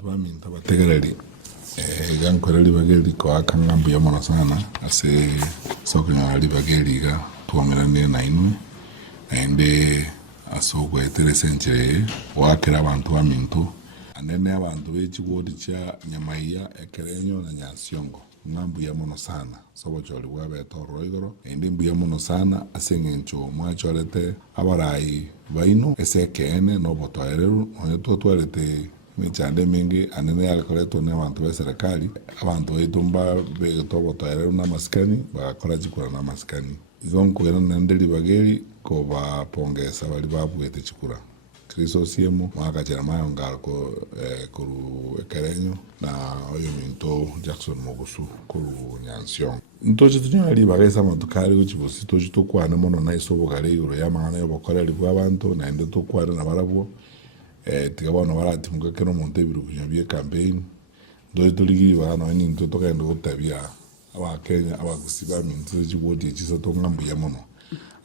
abantu baminta bategereri gankorera bageri ko akangambu ya mona sana ase sokunya libageriga tuomerane na inwe ende asogwe teresenche wakera abantu bamintu anene abantu b'ekigodi kya nyamaiya ekerenyo na nyasiongo ngambu ya mono sana sobocholi bwabetoro igoro ende mbu ya mono sana asengencho mwachorete abarai baino esekene no botoereru onye twatwarete michande mingi anene yakakoretwo ni abantu ba serikali abantu baitumba begotobotoereru na maskani bagakora chikura na maskani igonkwera nandeli bageri ko bapongesa bali babwete chikura Kristo siemo mwakachera mayo ngarko kuru ekerenyo na oyo minto Jackson Mogusu kuru nyansion ntoje tunyali bagesa matukari uchibusi toje tukwana mono na isobo gare yuro yamana yo bokorera bwa abantu na ende tukwana na barabo tikabona barati mugakero montebiru kunyabye campaign ndoje tuligi bana ni nto tokenda gutabya abakenya abagusiba minto chibodi chisato ngambu ya mono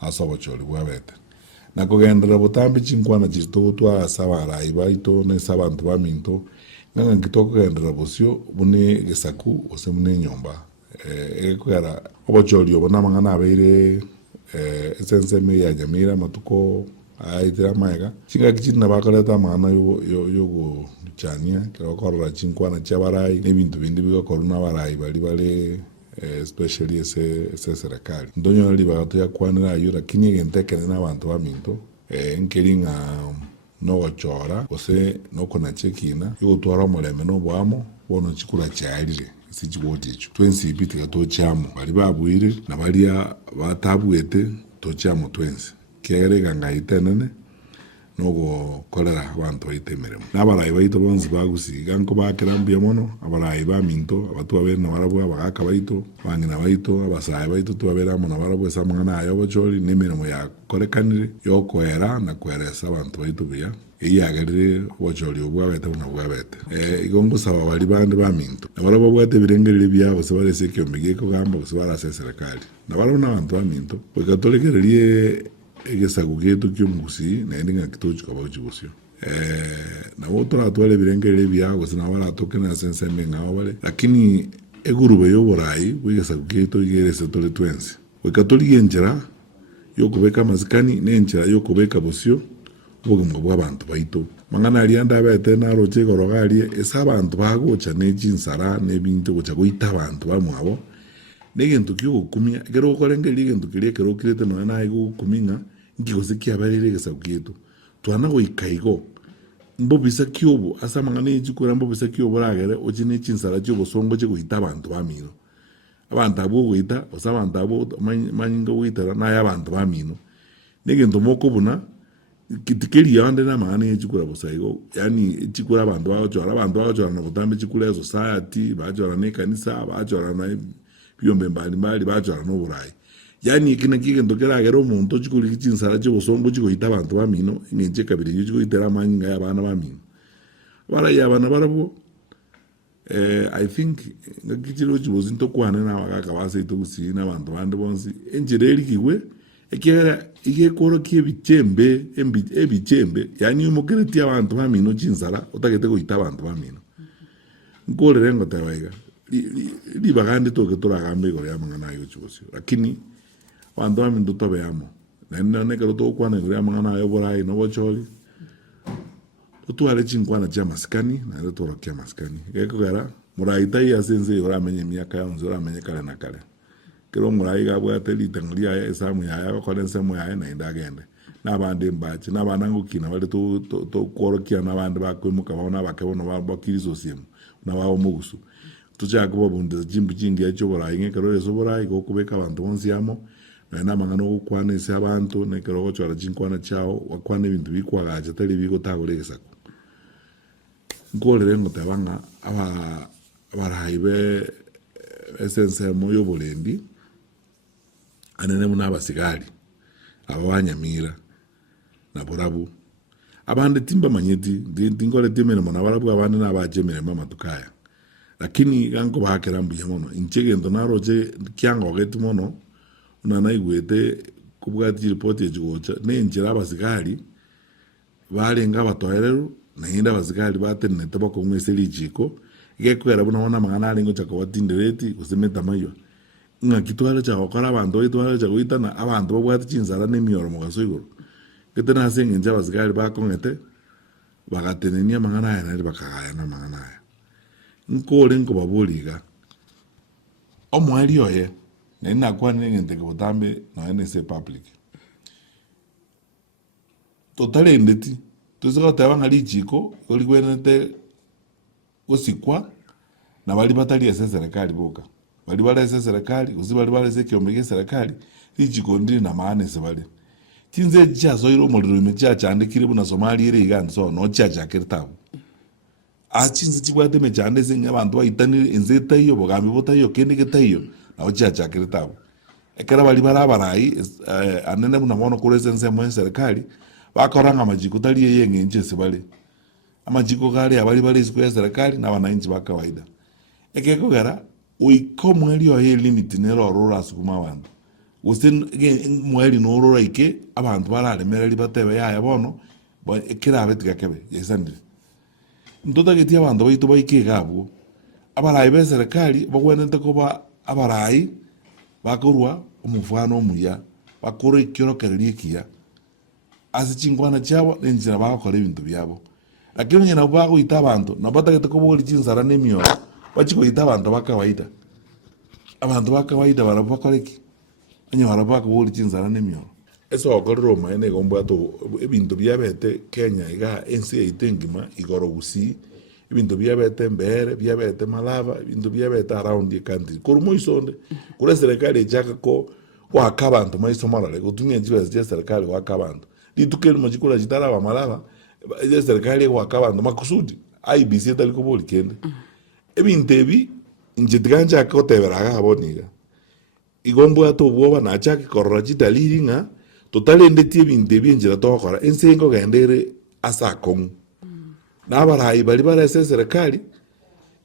asobo choli bwabete na kugendera butambi chinkwana chitotwa asabara ibaito ne sabantu baminto nganga ngitoko kugendera busyo bune gesaku ose mune nyomba ekugara obocholi obona mangana abeire esense me ya jamira matuko aitira maega chinga kichina bakoreta mana yo chania kirokora chinkwana chabarai nebintu bindi bigakoruna barai bali especially ese serikali ndonyo libagato ya kwanira yo lakini gentekene n'abantu baminto nkeringa no gochora ose no kona chekina yo twara muleme no bwamo bono chikura chairire sichiboti echo twensi bitika to chamo bali babwire na balia batabwete to chamo twensi kerega ngaitenene nogo kolera abantu baitemeremo nabarayi baito bonzi bagusiga nko bakerambuye mono abarayi baminto abatu abena barabwa bagaka baito bangina baito abasayi baito tuaberamo na barabwa samwana ayo bocholi nemirimo ya korekanire yo kwera na kweresa abantu baito bya iyagarire bocholi obwabete na bwabete igongo saba bali bandi baminto na barabwa bwate birengerere byabo sebarese kyombige ko gamba sebara serikali na barabwa abantu baminto bwekatolekererie egesaku getu ky'omugusi naende nga kitochika bauchigusio na wotora atwale birengere byago sina wala tokena sense ngao bale lakini egurube yo borai bwegesaku getu igerese tole twensi wekatoli yenjera yo kubeka mazikani nenjera yo kubeka busio ubugumwa bw'abantu baito mangana alianda abete na roche gorogalie esabantu bagocha nejinsara nebintu gocha goita abantu bamwabo negento kyo kumia gero korengeli gento kirie kero kirete no na igo kuminga ngikosiki abarire gesakuyetu twana go ikaigo mbo bisa kyobo asa mangane jikura mbo bisa kyobo ragere ojine chinsara cyo bosongo cyo guhita abantu bamino abantu abo guhita osabantu abo manyinga guhita na yabantu bamino negento moko buna kitikeli yande na mangane jikura bosaigo yani jikura abantu bago na butambe jikura society bajora ne kanisa bajora na byombe mbali bajora no burayi yani kina kigendo keragera omuntu chikuri kichinsara cyo bosongo chikohita abantu bamino ngenje kabiri yuko itera manyinga y'abana bamino barayi abana barabo I think ngakijiro chibozinto kwana na bakaka base itugusina abantu bandi bonsi enjereri kiwe ekera igekoro kibichembe ebichembe yani umugereti abantu bamino chinsara utakete kuhita abantu bamino ngolere ngotawaiga libagande toke turagambe gore amangana yo chibosio lakini abantu baminto tobeamo nenda nekero to kwana gore amangana yo borai no bocholi tuale chinkwana cha maskani na ndo torokia maskani eko gara muraita ya sense ora menye miaka onzora menye kale na kale kero murai ga bwate litanglia ya esamu ya ko nsemo ya na indagende nabandi mbachi nabanangu kina bale to korokia nabandi bakwemuka babona bakebono babakirizo siemu na bawo mugusu tuchako babunde jimbu jingi yacho borai ngekero eso borai go kubeka abantu bonsiamo na mangano ukwana ese abantu nekero go chora jinkwana chao wakwana ibintu bikwagaje tali bigo tagolegesa ngolere ngotabanga abaraibe esense moyo bolendi anene muna abasigari abawanyamira na borabu abande timba manyeti ndingole temene mona barabu abande nabajemere mama tukaya lakini gango bakerambu yamono inchegendo naroje kyango getu mono unana igwete kubwati report ejigocha nenjira abasigari balenga batoherero na inda basikali batenete bakomweseri jiko gekwera buna wana mangana alingo chakawatindireti kusemeta mayo nga kitwara cha okora abantu itwara cha kuitana abantu babwate chinzara n'emioro mugaso iguru ketena asenga nja basikali bakongete bagatenenia mangana aya nari bakagaya na mangana aya nkore nko baboliga omwali oye na inakwa ngente kutambe na NSA public totale ndeti tuzika tabanga lijiko oligwenete usikwa na bali batali ese serikali boka bali bale ese serikali uzibali bale ese kiomege serikali lijiko ndiri na maana se bale tinze chazo iro muliro mecha chande kiri buna Somalia ire iganso no chacha kirtabu achinze chibwate mechande singa abantu baitani enzeta iyo bogambi botayo kende ketayo na chacha kirtabu ekara bali barabarai anene buna mono kuresense mu serikali bakoranga amajiko tali yenge nje sibale amajiko kale abali bali siku ya serikali na wananchi ba kawaida ekeko gara uikomweli yo ye limit nero rora sukuma abantu usin mweli no rora ike abantu barale merali batebe ya bono ekira betika kebe yesande ndoda geti abantu baito baike gabo abarayi be serikali bagwenete ko ba abarayi bakorwa umufano muya bakoro ikiro kerelikia asichingwana chabo nenjira bakora ibintu byabo lakini nyina bako itabantu nabatagete ko boli chinzara nemyo bachiko itabantu bakawaida abantu bakawaida barabakoreki anyo barabako boli chinzara nemyo eso okorro maene gombo ato ibintu byabete Kenya iga NCA itengima igoro gusi ibintu byabete mbere byabete malava ibintu byabete around the country kurumo isonde kure serikali ejaka ko wakabantu maisomarale kutumye njiba za serikali wakabantu litukeli machikula jitara wa malava ya serikali wakabantu makusudi IBC taliko boli kende ebintebi njitiganja ko teberaga aboniga igombo ato bwoba na chaki korora jitaliringa totale ndeti ebintebi njira tokora ensengo gendere asakong na barayi bali barese serikali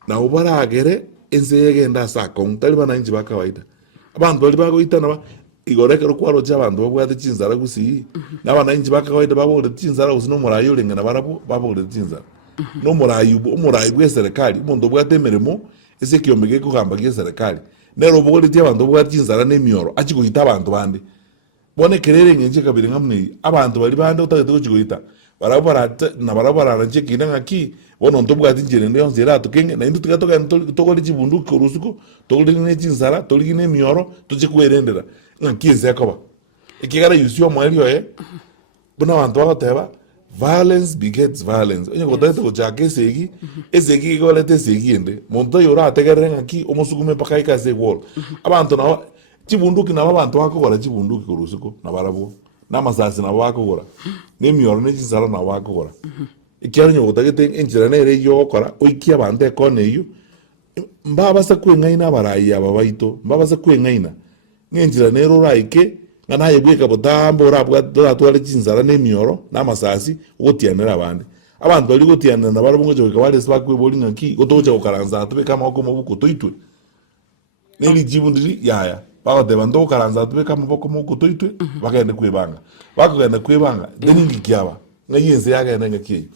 na ubaragere ensege nda asakong tali bananji bakawaida abantu bali bagoitana igorekero kwaro cy'abantu babwate cinzara gusi n'abananji bakawaida babode cinzara usino murayo lengana barabo babode cinzara no murayo bwe serikali mondo bwate meremo ese kiyomege ko gamba ge serikali nero bogole cy'abantu babwate cinzara n'emioro akiguhita abantu bande bone kerere ngenje kabiri ngamne abantu bali bande utagete kugita barabara ranje kina ngaki bono ntobwate njere ndo nzira tukenge na indu tukatoka tokole chibunduko rusuko tokole ne cinzara tokole ne mioro tuchikuerendera nkize yakoba ikigara yusio mwelio buna abantu bakoteba violence begets violence onye kodete ko jake segi ezegi golete segi ende monto yora ategerenga ki omusukume pakaika ze wall abantu na chibunduki na abantu bakogora chibunduki kurusuko na barabo na masasi na bakogora nemioro ne chinzara na bakogora ikyaro nyo kodete enjira nere yo kora oikia bande kone yu mbaba sa kwengaina barayi ababaito mbaba sa kwengaina ngenjira nero raike ngana yebweka botambo rabwa twale chinzara n'emioro n'amasasi gotianira abandi abantu bali gotianira na barabungo cyo kawale sibakwe boli ngaki gotocha ukaranza tube kama uko mubuko toitwe neli jibundiri yaya bawo de bando ukaranza tube kama uko mubuko toitwe bakagenda kwebanga deningi kyaba ngayenze yaga ngaki